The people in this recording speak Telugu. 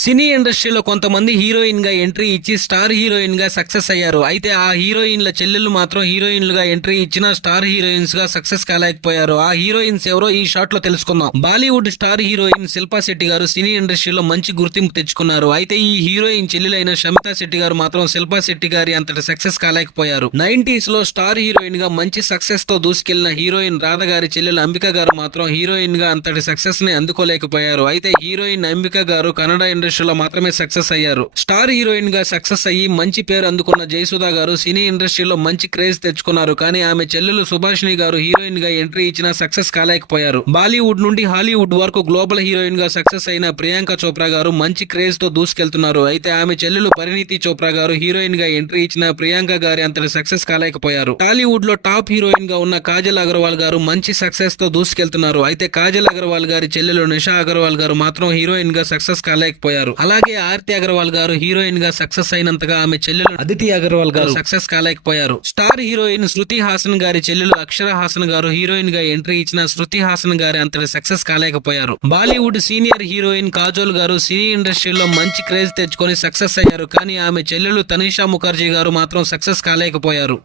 సినీ ఇండస్ట్రీలో కొంతమంది హీరోయిన్ గా ఎంట్రీ ఇచ్చి స్టార్ హీరోయిన్ గా సక్సెస్ అయ్యారు. అయితే ఆ హీరోయిన్ల చెల్లెళ్ళు మాత్రం హీరోయిన్లుగా ఎంట్రీ ఇచ్చిన స్టార్ హీరోయిన్స్ గా సక్సెస్ కాలేకపోయారు. ఆ హీరోయిన్స్ ఎవరో ఈ షాట్ లో తెలుసుకుందాం. బాలీవుడ్ స్టార్ హీరోయిన్ శిల్పా శెట్టి గారు సినీ ఇండస్ట్రీలో మంచి గుర్తింపు తెచ్చుకున్నారు. అయితే ఈ హీరోయిన్ చెల్లెలైన షమితా శెట్టి గారు మాత్రం శిల్పా శెట్టి గారి అంతటి సక్సెస్ కాలేకపోయారు. 90s లో స్టార్ హీరోయిన్ గా మంచి సక్సెస్ తో దూసుకెళ్లిన హీరోయిన్ రాధ గారి చెల్లెలు అంబిక గారు మాత్రం హీరోయిన్ గా అంతటి సక్సెస్ ని అందుకోలేకపోయారు. అయితే హీరోయిన్ అంబిక గారు కన్నడ ఇండస్ట్రీలో మాత్రమే సక్సెస్ అయ్యారు. స్టార్ హీరోయిన్ గా సక్సెస్ అయ్యి మంచి పేరు అందుకున్న జయసుధ గారు సినీ ఇండస్ట్రీలో మంచి క్రేజ్ తెచ్చుకున్నారు. కానీ ఆమె చెల్లెలు సుభాషిణి గారు హీరోయిన్ గా ఎంట్రీ ఇచ్చినా సక్సెస్ కాలేకపోయారు. బాలీవుడ్ నుండి హాలీవుడ్ వరకు గ్లోబల్ హీరోయిన్ గా సక్సెస్ అయిన ప్రియాంక చోప్రా గారు మంచి క్రేజ్ తో దూసుకెళ్తున్నారు. అయితే ఆమె చెల్లెలు పరిణీతి చోప్రా గారు హీరోయిన్ గా ఎంట్రీ ఇచ్చిన ప్రియాంక గారి అంతటి సక్సెస్ కాలేకపోయారు. టాలీవుడ్ లో టాప్ హీరోయిన్ గా ఉన్న కాజల్ అగర్వాల్ గారు మంచి సక్సెస్ తో దూసుకెళ్తున్నారు. అయితే కాజల్ అగర్వాల్ గారి చెల్లెలు నిషా అగర్వాల్ గారు మాత్రం హీరోయిన్ గా సక్సెస్ కాలేకపోయారు. అలాగే ఆర్తి అగర్వాల్ గారు హీరోయిన్ గా సక్సెస్ అయినంతగా ఆమె చెల్లెలు అదితి అగర్వాల్ గారు సక్సెస్ కాలేకపోయారు. స్టార్ హీరోయిన్ శృతి హాసన్ గారి చెల్లెలు అక్షర హాసన్ గారు హీరోయిన్ గా ఎంట్రీ ఇచ్చిన శృతి హాసన్ గారి అంతటి సక్సెస్ కాలేకపోయారు. బాలీవుడ్ సీనియర్ హీరోయిన్ కాజోల్ గారు సినీ ఇండస్ట్రీలో మంచి క్రేజ్ తెచ్చుకొని సక్సెస్ అయ్యారు. కానీ ఆమె చెల్లెలు తనీషా ముఖర్జీ గారు మాత్రం సక్సెస్ కాలేకపోయారు.